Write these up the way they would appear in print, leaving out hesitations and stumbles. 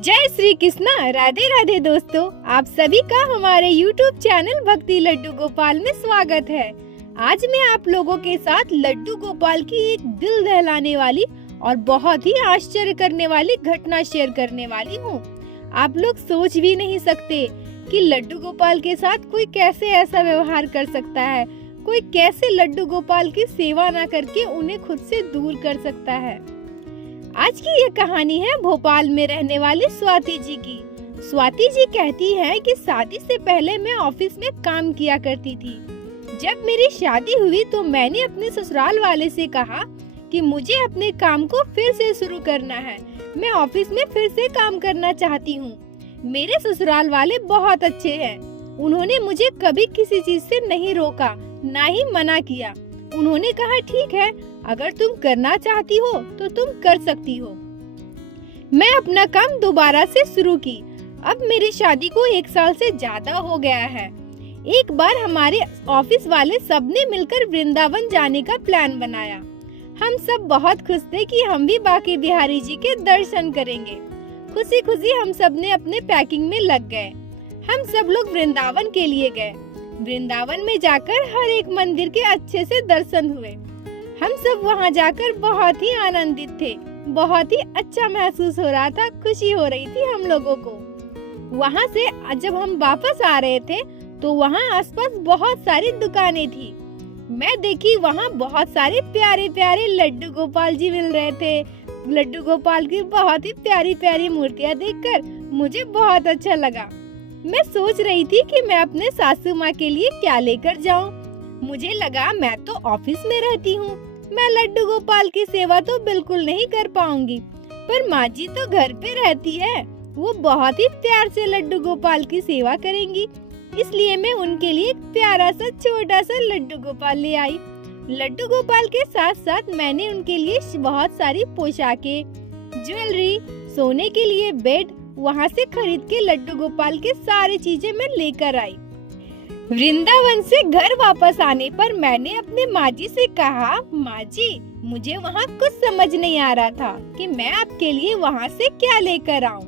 जय श्री कृष्णा। राधे राधे दोस्तों, आप सभी का हमारे YouTube चैनल भक्ति लड्डू गोपाल में स्वागत है। आज मैं आप लोगों के साथ लड्डू गोपाल की एक दिल दहलाने वाली और बहुत ही आश्चर्य करने वाली घटना शेयर करने वाली हूँ। आप लोग सोच भी नहीं सकते कि लड्डू गोपाल के साथ कोई कैसे ऐसा व्यवहार कर सकता है, कोई कैसे लड्डू गोपाल की सेवा ना करके उन्हें खुद से दूर कर सकता है। आज की ये कहानी है भोपाल में रहने वाली स्वाति जी की। स्वाति जी कहती है कि शादी से पहले मैं ऑफिस में काम किया करती थी। जब मेरी शादी हुई तो मैंने अपने ससुराल वाले से कहा कि मुझे अपने काम को फिर से शुरू करना है, मैं ऑफिस में फिर से काम करना चाहती हूँ। मेरे ससुराल वाले बहुत अच्छे हैं, उन्होंने मुझे कभी किसी चीज से नहीं रोका, ना ही मना किया। उन्होंने कहा ठीक है, अगर तुम करना चाहती हो तो तुम कर सकती हो। मैं अपना काम दोबारा से शुरू की। अब मेरी शादी को 1 साल से ज्यादा हो गया है। एक बार हमारे ऑफिस वाले सबने मिलकर वृंदावन जाने का प्लान बनाया। हम सब बहुत खुश थे कि हम भी बांके बिहारी जी के दर्शन करेंगे। खुशी खुशी हम सब ने अपने पैकिंग में लग गए। हम सब लोग वृंदावन के लिए गए। वृंदावन में जाकर हर एक मंदिर के अच्छे से दर्शन हुए। हम सब वहां जाकर बहुत ही आनंदित थे, बहुत ही अच्छा महसूस हो रहा था, खुशी हो रही थी हम लोगों को। वहां से जब हम वापस आ रहे थे तो वहां आसपास बहुत सारी दुकानें थी। मैं देखी वहां बहुत सारे प्यारे प्यारे लड्डू गोपाल जी मिल रहे थे। लड्डू गोपाल की बहुत ही प्यारी प्यारी मूर्तियां देखकर मुझे बहुत अच्छा लगा। मैं सोच रही थी कि मैं अपने सासू माँ के लिए क्या लेकर जाऊं। मुझे लगा मैं तो ऑफिस में रहती हूँ, मैं लड्डू गोपाल की सेवा तो बिल्कुल नहीं कर पाऊंगी, पर माँ जी तो घर पे रहती है, वो बहुत ही प्यार से लड्डू गोपाल की सेवा करेंगी। इसलिए मैं उनके लिए एक प्यारा सा छोटा सा लड्डू गोपाल ले आई। लड्डू गोपाल के साथ साथ मैंने उनके लिए बहुत सारी पोशाकें, ज्वेलरी, सोने के लिए बेड वहाँ से खरीद के लड्डू गोपाल के सारी चीजें मैं लेकर आई। वृंदावन से घर वापस आने पर मैंने अपने माँ जी से कहा, माँ जी मुझे वहाँ कुछ समझ नहीं आ रहा था कि मैं आपके लिए वहाँ से क्या लेकर आऊँ।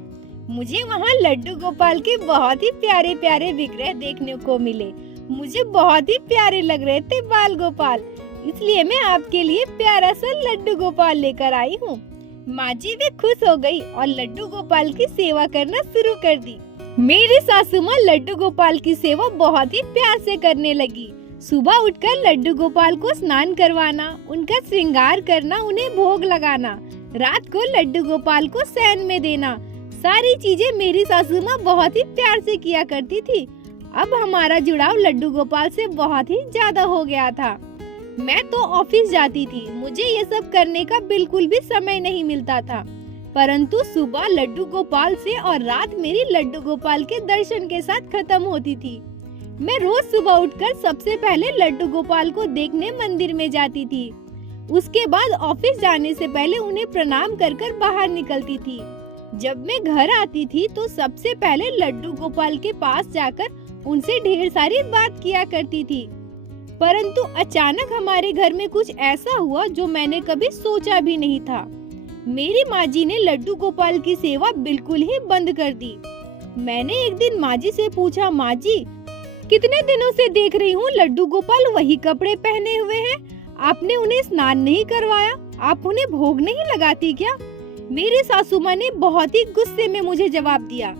मुझे वहाँ लड्डू गोपाल के बहुत ही प्यारे प्यारे विग्रह देखने को मिले। मुझे बहुत ही प्यारे लग रहे थे बाल गोपाल, इसलिए मैं आपके लिए प्यारा सा लड्डू गोपाल लेकर आई हूँ। माँ जी भी खुश हो गई और लड्डू गोपाल की सेवा करना शुरू कर दी। मेरी सासू माँ लड्डू गोपाल की सेवा बहुत ही प्यार से करने लगी। सुबह उठकर लड्डू गोपाल को स्नान करवाना, उनका श्रृंगार करना, उन्हें भोग लगाना, रात को लड्डू गोपाल को शयन में देना, सारी चीजें मेरी सासू माँ बहुत ही प्यार से किया करती थी। अब हमारा जुड़ाव लड्डू गोपाल से बहुत ही ज्यादा हो गया था। मैं तो ऑफिस जाती थी, मुझे ये सब करने का बिल्कुल भी समय नहीं मिलता था, परंतु सुबह लड्डू गोपाल से और रात मेरी लड्डू गोपाल के दर्शन के साथ खत्म होती थी। मैं रोज सुबह उठकर सबसे पहले लड्डू गोपाल को देखने मंदिर में जाती थी। उसके बाद ऑफिस जाने से पहले उन्हें प्रणाम कर कर बाहर निकलती थी। जब मैं घर आती थी तो सबसे पहले लड्डू गोपाल के पास जाकर उनसे ढेर सारी बात किया करती थी। परंतु अचानक हमारे घर में कुछ ऐसा हुआ जो मैंने कभी सोचा भी नहीं था। मेरी माँ जी ने लड्डू गोपाल की सेवा बिल्कुल ही बंद कर दी। मैंने एक दिन माँ जी से पूछा, माँ जी कितने दिनों से देख रही हूँ लड्डू गोपाल वही कपड़े पहने हुए हैं, आपने उन्हें स्नान नहीं करवाया, आप उन्हें भोग नहीं लगाती क्या? मेरी सासू माँ ने बहुत ही गुस्से में मुझे जवाब दिया,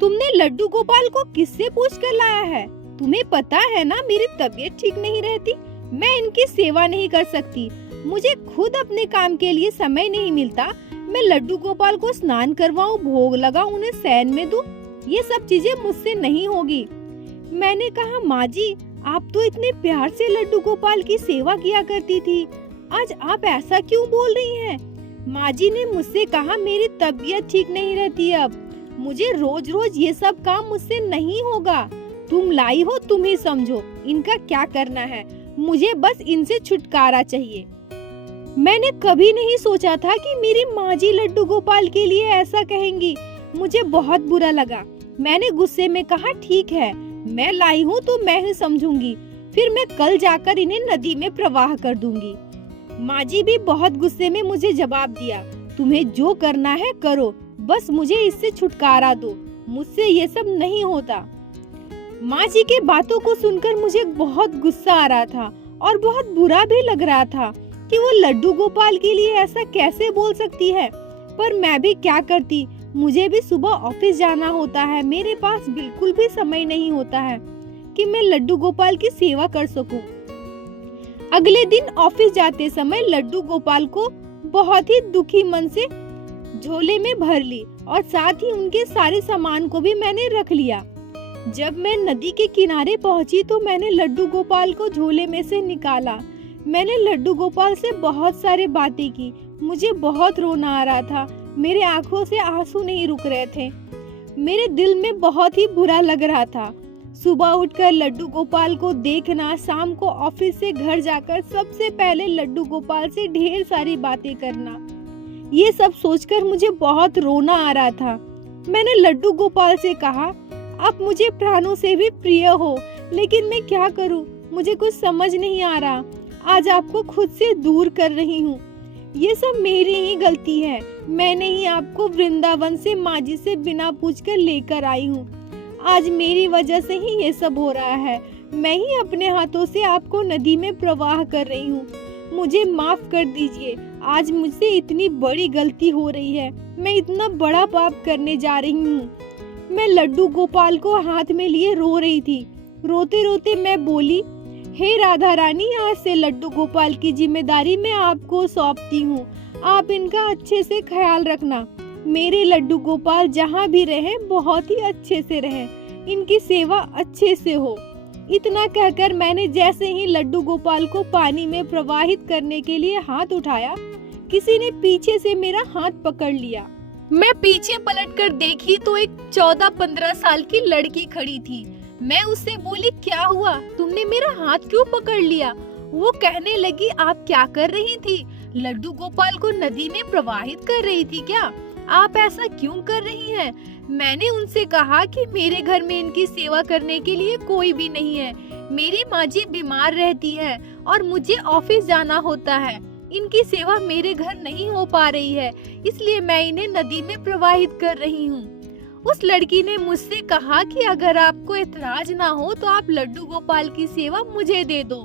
तुमने लड्डू गोपाल को किससे पूछ कर लाया है? तुम्हें पता है ना मेरी तबीयत ठीक नहीं रहती, मैं इनकी सेवा नहीं कर सकती, मुझे खुद अपने काम के लिए समय नहीं मिलता, मैं लड्डू गोपाल को स्नान करवाऊं, भोग लगाऊं, उन्हें शयन में दूं, ये सब चीजें मुझसे नहीं होगी। मैंने कहा, माँ जी आप तो इतने प्यार से लड्डू गोपाल की सेवा किया करती थी, आज आप ऐसा क्यों बोल रही हैं? माँ जी ने मुझसे कहा, मेरी तबीयत ठीक नहीं रहती, अब मुझे रोज रोज ये सब काम मुझसे नहीं होगा, तुम लाई हो तुम ही समझो इनका क्या करना है, मुझे बस इनसे छुटकारा चाहिए। मैंने कभी नहीं सोचा था कि मेरी माँ जी लड्डू गोपाल के लिए ऐसा कहेंगी, मुझे बहुत बुरा लगा। मैंने गुस्से में कहा, ठीक है मैं लाई हूँ तो मैं ही समझूंगी, फिर मैं कल जाकर इन्हें नदी में प्रवाह कर दूंगी। माँ जी भी बहुत गुस्से में मुझे जवाब दिया, तुम्हें जो करना है करो, बस मुझे इससे छुटकारा दो, मुझसे ये सब नहीं होता। माँ जी के बातों को सुनकर मुझे बहुत गुस्सा आ रहा था और बहुत बुरा भी लग रहा था कि वो लड्डू गोपाल के लिए ऐसा कैसे बोल सकती है। पर मैं भी क्या करती, मुझे भी सुबह ऑफिस जाना होता है, मेरे पास बिल्कुल भी समय नहीं होता है कि मैं लड्डू गोपाल की सेवा कर सकूं। अगले दिन ऑफिस जाते समय लड्डू गोपाल को बहुत ही दुखी मन से झोले में भर ली और साथ ही उनके सारे सामान को भी मैंने रख लिया। जब मैं नदी के किनारे पहुंची तो मैंने लड्डू गोपाल को झोले में से निकाला। मैंने लड्डू गोपाल से बहुत सारी बातें की। मुझे बहुत रोना आ रहा था, मेरे आंखों से आंसू नहीं रुक रहे थे। मेरे दिल में बहुत ही बुरा लग रहा था। सुबह उठकर लड्डू गोपाल को देखना, शाम को ऑफिस से घर जाकर सबसे पहले लड्डू गोपाल से ढेर सारी बातें करना, ये सब सोचकर मुझे बहुत रोना आ रहा था। मैंने लड्डू गोपाल से कहा, आप मुझे प्राणों से भी प्रिय हो, लेकिन मैं क्या करूं, मुझे कुछ समझ नहीं आ रहा। आज आपको खुद से दूर कर रही हूँ, ये सब मेरी ही गलती है। मैंने ही आपको वृंदावन से माँ जी से बिना पूछकर लेकर आई हूँ। आज मेरी वजह से ही ये सब हो रहा है। मैं ही अपने हाथों से आपको नदी में प्रवाह कर रही हूँ। मुझे माफ कर दीजिए, आज मुझसे इतनी बड़ी गलती हो रही है। मैं इतना बड़ा पाप करने जा रही हूँ। मैं लड्डू गोपाल को हाथ में लिए रो रही थी। रोते रोते मैं बोली, हे राधा रानी, आज से लड्डू गोपाल की जिम्मेदारी मैं आपको सौंपती हूँ। आप इनका अच्छे से ख्याल रखना। मेरे लड्डू गोपाल जहाँ भी रहे बहुत ही अच्छे से रहे, इनकी सेवा अच्छे से हो। इतना कहकर मैंने जैसे ही लड्डू गोपाल को पानी में प्रवाहित करने के लिए हाथ उठाया, किसी ने पीछे से मेरा हाथ पकड़ लिया। मैं पीछे पलटकर देखी तो एक 14-15 साल की लड़की खड़ी थी। मैं उससे बोली, क्या हुआ, तुमने मेरा हाथ क्यों पकड़ लिया? वो कहने लगी, आप क्या कर रही थी? लड्डू गोपाल को नदी में प्रवाहित कर रही थी क्या? आप ऐसा क्यों कर रही हैं? मैंने उनसे कहा कि मेरे घर में इनकी सेवा करने के लिए कोई भी नहीं है। मेरी माँ जी बीमार रहती है और मुझे ऑफिस जाना होता है। इनकी सेवा मेरे घर नहीं हो पा रही है, इसलिए मैं इन्हें नदी में प्रवाहित कर रही हूँ। उस लड़की ने मुझसे कहा कि अगर आपको एतराज ना हो तो आप लड्डू गोपाल की सेवा मुझे दे दो,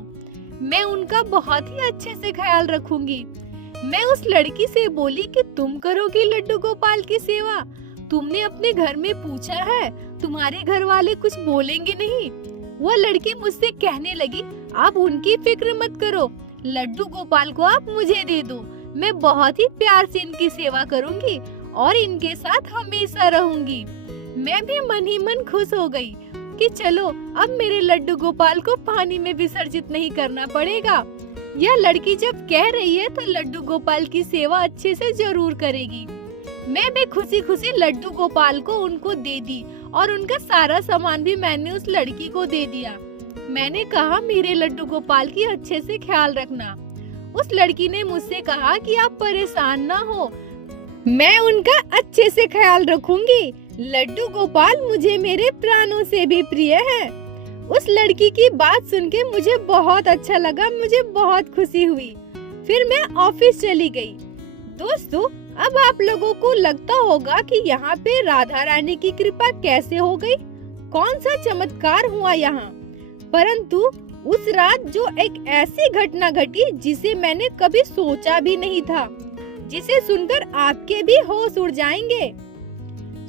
मैं उनका बहुत ही अच्छे से ख्याल रखूंगी। मैं उस लड़की से बोली कि तुम करोगी लड्डू गोपाल की सेवा? तुमने अपने घर में पूछा है? तुम्हारे घर वाले कुछ बोलेंगे नहीं? वो लड़की मुझसे कहने लगी, आप उनकी फिक्र मत करो, लड्डू गोपाल को आप मुझे दे दो। मैं बहुत ही प्यार से इनकी सेवा करूंगी और इनके साथ हमेशा रहूंगी। मैं भी मन ही मन खुश हो गई कि चलो अब मेरे लड्डू गोपाल को पानी में विसर्जित नहीं करना पड़ेगा। यह लड़की जब कह रही है तो लड्डू गोपाल की सेवा अच्छे से जरूर करेगी। मैं भी खुशी खुशी लड्डू गोपाल को उनको दे दी और उनका सारा सामान भी मैंने उस लड़की को दे दिया। मैंने कहा, मेरे लड्डू गोपाल की अच्छे से ख्याल रखना। उस लड़की ने मुझसे कहा कि आप परेशान ना हो, मैं उनका अच्छे से ख्याल रखूंगी। लड्डू गोपाल मुझे मेरे प्राणों से भी प्रिय है। उस लड़की की बात सुन के मुझे बहुत अच्छा लगा, मुझे बहुत खुशी हुई। फिर मैं ऑफिस चली गई। दोस्तों, अब आप लोगों को लगता होगा कि यहाँ पे राधा रानी की कृपा कैसे हो गई, कौन सा चमत्कार हुआ यहाँ। परंतु उस रात जो एक ऐसी घटना घटी जिसे मैंने कभी सोचा भी नहीं था, जिसे सुनकर आपके भी होश उड़ जाएंगे।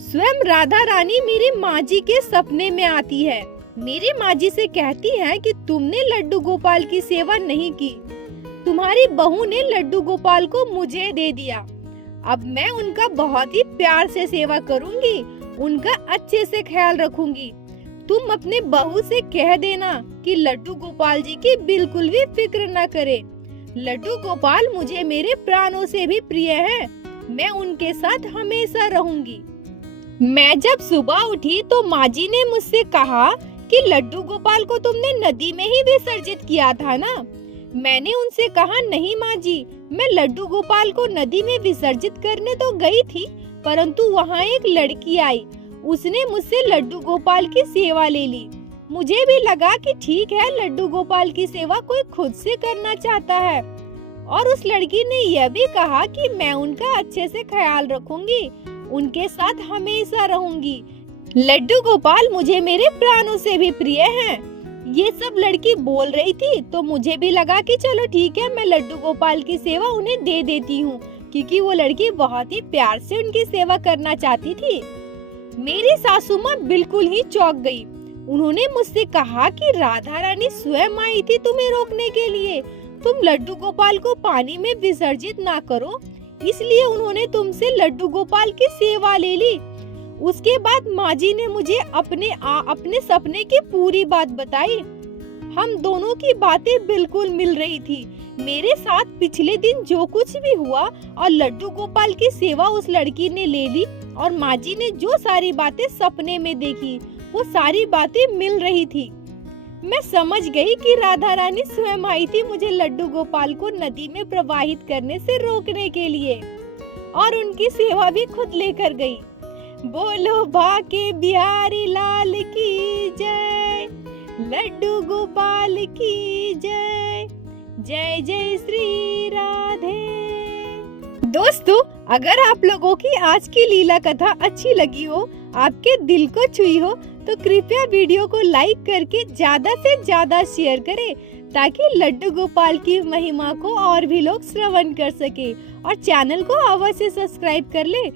स्वयं राधा रानी मेरी माँ जी के सपने में आती है। मेरी माँ जी से कहती है कि तुमने लड्डू गोपाल की सेवा नहीं की, तुम्हारी बहू ने लड्डू गोपाल को मुझे दे दिया। अब मैं उनका बहुत ही प्यार से सेवा करूंगी, उनका अच्छे से ख्याल रखूंगी। तुम अपने बहू से कह देना कि लड्डू गोपाल जी की बिल्कुल भी फिक्र न करे। लड्डू गोपाल मुझे मेरे प्राणों से भी प्रिय है, मैं उनके साथ हमेशा रहूंगी। मैं जब सुबह उठी तो माँ जी ने मुझसे कहा कि लड्डू गोपाल को तुमने नदी में ही विसर्जित किया था ना। मैंने उनसे कहा, नहीं माँ जी, मैं लड्डू गोपाल को नदी में विसर्जित करने तो गई थी, परंतु वहाँ एक लड़की आई, उसने मुझसे लड्डू गोपाल की सेवा ले ली। मुझे भी लगा कि ठीक है, लड्डू गोपाल की सेवा कोई खुद से करना चाहता है। और उस लड़की ने यह भी कहा कि मैं उनका अच्छे से ख्याल रखूंगी, उनके साथ हमेशा रहूंगी। लड्डू गोपाल मुझे मेरे प्राणों से भी प्रिय हैं। ये सब लड़की बोल रही थी तो मुझे भी लगा कि चलो ठीक है, मैं लड्डू गोपाल की सेवा उन्हें दे देती हूँ, क्योंकि वो लड़की बहुत ही प्यार से उनकी सेवा करना चाहती थी। मेरी सासू माँ बिल्कुल ही चौंक गई। उन्होंने मुझसे कहा कि राधा रानी स्वयं आई थी तुम्हें रोकने के लिए। तुम लड्डू गोपाल को पानी में विसर्जित ना करो, इसलिए उन्होंने तुमसे लड्डू गोपाल की सेवा ले ली। उसके बाद माँ जी ने मुझे अपने सपने की पूरी बात बताई। हम दोनों की बातें बिल्कुल मिल रही थी। मेरे साथ पिछले दिन जो कुछ भी हुआ और लड्डू गोपाल की सेवा उस लड़की ने ले ली, और माँ जी ने जो सारी बातें सपने में देखी वो सारी बातें मिल रही थी। मैं समझ गई कि राधा रानी स्वयं आई थी मुझे लड्डू गोपाल को नदी में प्रवाहित करने से रोकने के लिए, और उनकी सेवा भी खुद लेकर गई। बोलो बाके बिहारी लाल की जय, लड्डू गोपाल की जय, जय जय श्री राधे। दोस्तों, अगर आप लोगों की आज की लीला कथा अच्छी लगी हो, आपके दिल को छुई हो, तो कृपया वीडियो को लाइक करके ज्यादा से ज्यादा शेयर करें, ताकि लड्डू गोपाल की महिमा को और भी लोग श्रवण कर सके, और चैनल को अवश्य सब्सक्राइब कर ले,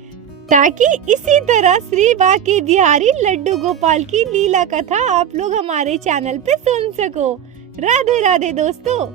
ताकि इसी तरह श्री बाके बिहारी लड्डू गोपाल की लीला कथा आप लोग हमारे चैनल पे सुन सको। राधे राधे दोस्तों।